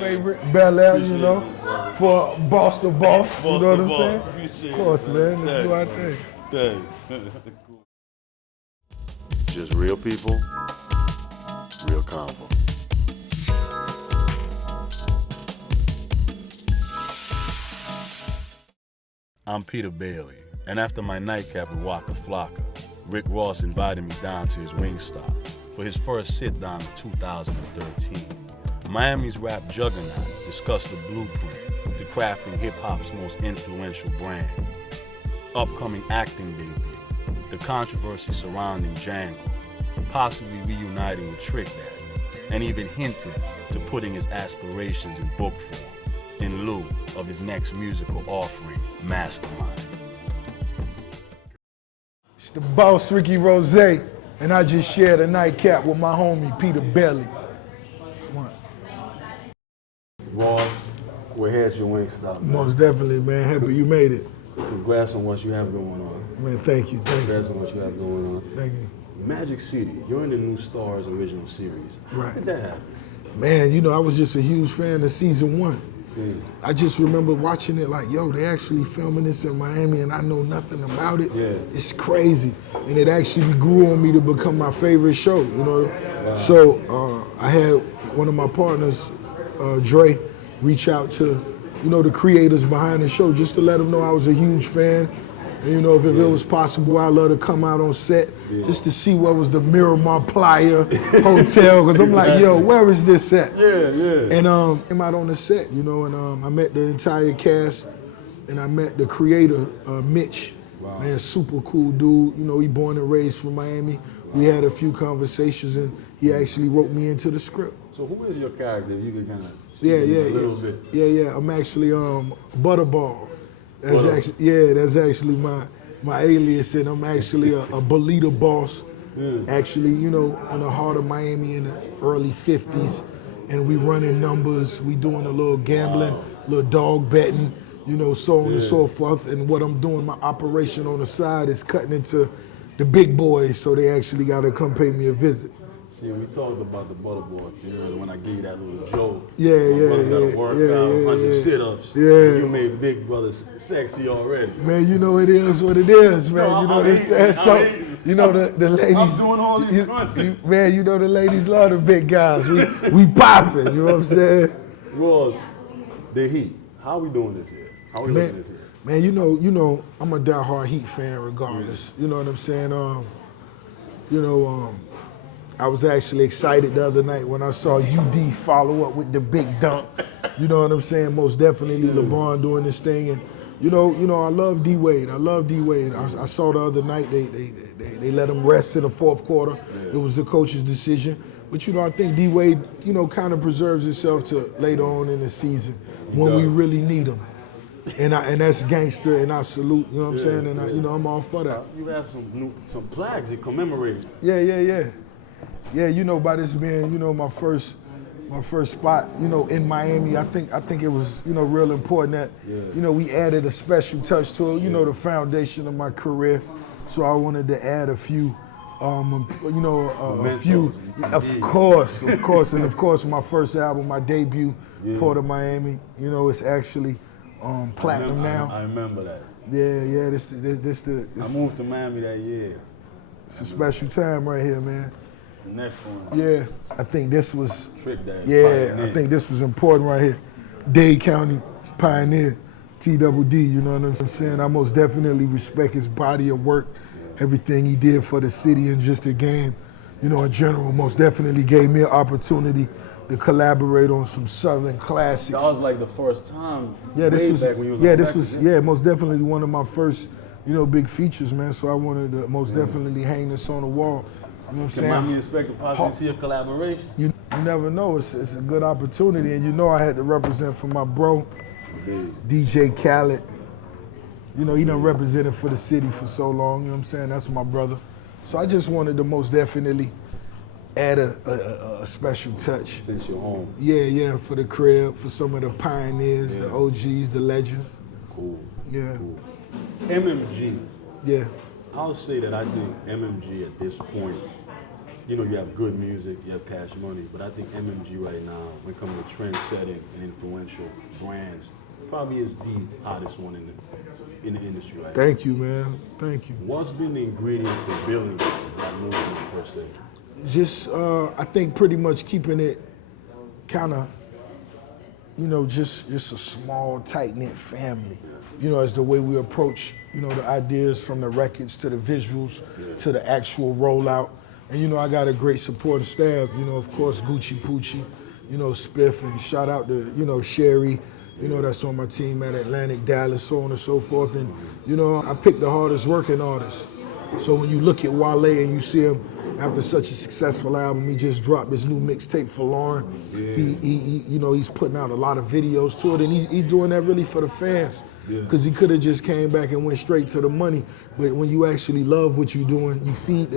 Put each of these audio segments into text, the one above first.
favorite, Bel Air, you know, for boss to boss, you know what I'm saying? Appreciate Of course, it, man. Let's Thanks, do our man. thing. Thanks. Cool. Just real people, real convo. I'm Peter Bailey, and after my nightcap with Waka Flocka, Rick Ross invited me down to his Wingstop for his first sit-down in 2013. Miami's rap juggernaut discussed the blueprint to crafting hip-hop's most influential brand, upcoming acting debut, the controversy surrounding Django, possibly reuniting with Trick Daddy, and even hinted to putting his aspirations in book form in lieu of his next musical offering, Mastermind. It's the boss, Ricky Rose, and I just shared a nightcap with my homie, Peter Bailey. Ross, we're here at your Wingstop, man. Most definitely, man. Happy you made it. Congrats on what you have going on. Man, thank you. Congrats on what you have going on. Thank you. Magic City, you're in the new Stars original series. Right. How did that happen? Man, you know, I was just a huge fan of season 1. Yeah. I just remember watching it like, yo, they actually filming this in Miami and I know nothing about it. Yeah. It's crazy. And it actually grew on me to become my favorite show, you know? Wow. So I had one of my partners, Dre, reach out to, you know, the creators behind the show just to let them know I was a huge fan. And, you know, if it was possible, I'd love to come out on set just to see what was the Miramar Playa Hotel. Because I'm like, yo, where is this at? Yeah. And came out on the set, you know, and I met the entire cast and I met the creator, Mitch. Wow. Man, super cool dude. You know, he born and raised from Miami. Wow. We had a few conversations and he actually wrote me into the script. So who is your character? If you could kind of a little bit. Yeah. I'm actually Butterball. That's actually my alias, and I'm actually a Bolita boss. Actually, you know, in the heart of Miami in the early 50s, and we running numbers, we doing a little gambling, little dog betting, you know, so on and so forth. And what I'm doing, my operation on the side is cutting into the big boys, so they actually got to come pay me a visit. See, we talked about the Butterball, you know, when I gave you that little joke. My brother's got to work out 100 sit-ups. You made Big Brother sexy already. Man, you know it is what it is, man. No, you know what I'm saying? So, you know the ladies. I'm doing all these content. Man, you know the ladies love the big guys. We popping, you know what I'm saying? Ross, the Heat. How we doing this year? How we looking this year? Man, you know, I'm a diehard Heat fan regardless. You know what I'm saying? I was actually excited the other night when I saw UD follow up with the big dunk. You know what I'm saying? Most definitely LeBron doing this thing. And you know, I love D-Wade. I saw the other night they let him rest in the fourth quarter. It was the coach's decision. But you know, I think D-Wade, you know, kind of preserves himself to later on in the season when we really need him. And that's gangster, and I salute, you know what I'm saying? And you know, I'm all for that. You have some flags that commemorate. Yeah, you know, by this being, you know, my first spot, you know, in Miami, I think it was, you know, real important that, you know, we added a special touch to it, you know, the foundation of my career. So I wanted to add a few, you know, a few, of course, and of course my first album, my debut, Port of Miami, you know, it's actually platinum now. I remember that. Yeah, this I moved to Miami that year. It's a special time right here, man. The next one. Yeah, I think this was. Trick Daddy. Yeah, Pioneer. I think this was important right here. Dade County Pioneer, TDD, you know what I'm saying? I most definitely respect his body of work, everything he did for the city and just the game, you know, in general. Most definitely gave me an opportunity to collaborate on some Southern classics. That was like the first time. This was most definitely one of my first, you know, big features, man. So I wanted to most definitely hang this on the wall. You know what I'm saying? Can we expect to possibly see a collaboration? You never know. It's a good opportunity, and you know I had to represent for my bro, DJ Khaled. You know, he done represented for the city for so long. You know what I'm saying? That's my brother. So I just wanted to most definitely add a special touch. Since you're home. Yeah, for the crib, for some of the pioneers, the OGs, the legends. Cool. Yeah. Cool. MMG. Yeah. I'll say that I think MMG at this point, you know, you have good music, you have Cash Money, but I think MMG right now, when it comes to trend setting and influential brands, probably is the hottest one in the industry right now. Thank you, man. Thank you. What's been the ingredient to building that movement per se? Just, I think pretty much keeping it kind of, you know, just a small, tight-knit family. You know, as the way we approach, you know, the ideas from the records to the visuals to the actual rollout. And, you know, I got a great supportive staff, you know, of course, Gucci Poochie, you know, Spiff, and shout out to, you know, Sherry, you know, that's on my team at Atlantic, Dallas, so on and so forth. And, you know, I picked the hardest working artists. So when you look at Wale and you see him after such a successful album, he just dropped his new mixtape for Lauren. He you know, he's putting out a lot of videos to it, and he's doing that really for the fans. Because he could have just came back and went straight to the money. But when you actually love what you're doing, you feed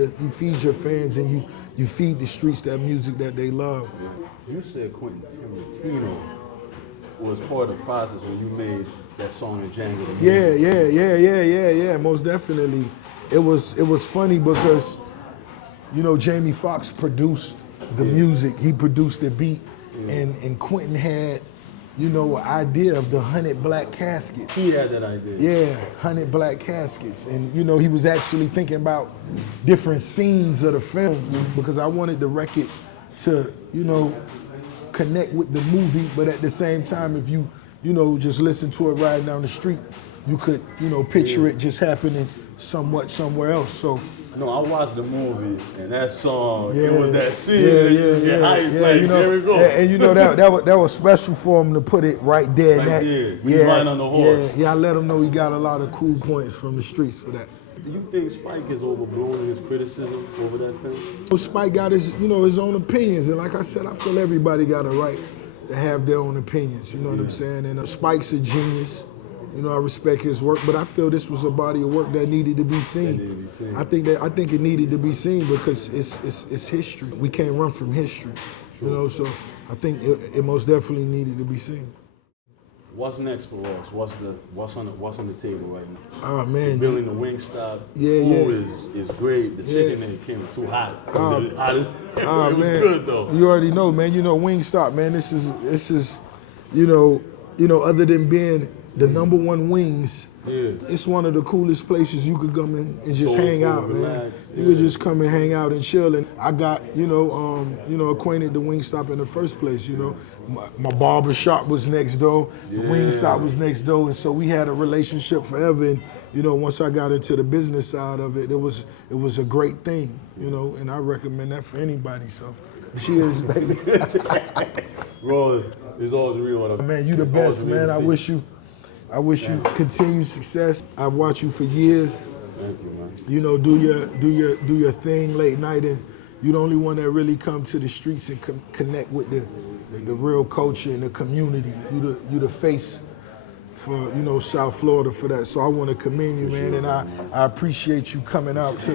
your fans, and you feed the streets that music that they love. You said Quentin Tarantino was part of the process when you made that song in Django. Yeah, most definitely. It was funny because, you know, Jamie Foxx produced the music. He produced the beat, and Quentin had, you know, an idea of the 100 black caskets. He had that idea. Yeah, 100 black caskets. And, you know, he was actually thinking about different scenes of the film because I wanted the record to, you know, connect with the movie, but at the same time, if you know, just listen to it riding down the street, you could, you know, picture it just happening somewhat somewhere else. So no, I watched the movie and that song, it was that scene. Like, you know, there we go. And you know that was special for him to put it right there. Right there. Right on the horse. Yeah, I let him know he got a lot of cool points from the streets for that. Do you think Spike is overblown in his criticism over that film? Well, Spike got his, you know, his own opinions, and like I said, I feel everybody got a right to have their own opinions. You know what I'm saying? And Spike's a genius. You know, I respect his work, but I feel this was a body of work that needed to be seen. I think it needed to be seen because it's history. We can't run from history. You know, so I think it most definitely needed to be seen. What's next for us? What's on the table right now? Oh man, you're building the Wingstop. Food is great. The chicken there came too hot. It was good though. You already know, man. You know, Wingstop, man. This is, you know, other than being the #1 wings, it's one of the coolest places you could come in and just hang out, man. You could just come and hang out and chill. And I got, you know, acquainted the Wingstop in the first place. You know, my barber shop was next door, the Wingstop was next door, and so we had a relationship forever. And you know, once I got into the business side of it, it was a great thing. You know, and I recommend that for anybody. So, cheers, baby. Rose, it's always real. Man, you the best, man. I wish you continued success. I've watched you for years. Thank you, man. You know, do your thing late night, and you're the only one that really come to the streets and connect with the real culture and the community. You the face for, you know, South Florida for that. So I want to commend you, man, and I appreciate you coming out to,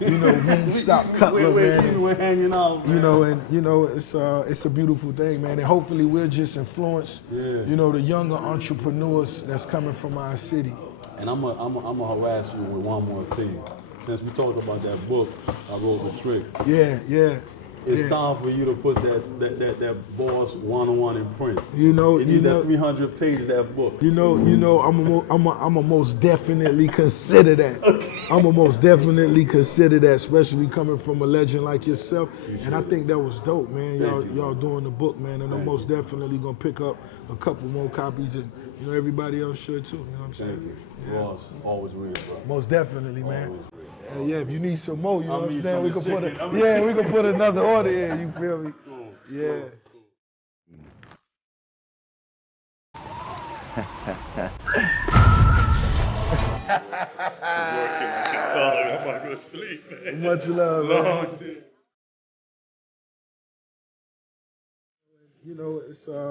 you know, Wingstop Cutler, man. We're hanging out, man. You know, and you know, it's a beautiful thing, man. And hopefully we'll just influence, you know, the younger entrepreneurs that's coming from our city. And I'm gonna harass you with one more thing. Since we talked about that book, I wrote The Trick. Yeah. It's time for you to put that Boss 101 in print. You know, you need that 300 page that book. You know, I'm a most definitely consider that. I'm a most definitely consider that, especially coming from a legend like yourself. And I think that was dope, man. Y'all doing the book, man, and I'm most definitely gonna pick up a couple more copies, and you know, everybody else should too. You know what I'm saying? Thank you. Ross, always real, bro. Most definitely, man. Always real. Yeah, if you need some more, you know what I'm saying? We can we can put another order in, you feel me? Cool. Yeah. Working at Chicago, I'm about to go to sleep, man. Much love, man. Long day. You know,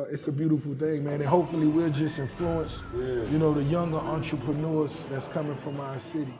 it's a beautiful thing, man, and hopefully we'll just influence, you know, the younger entrepreneurs that's coming from our city.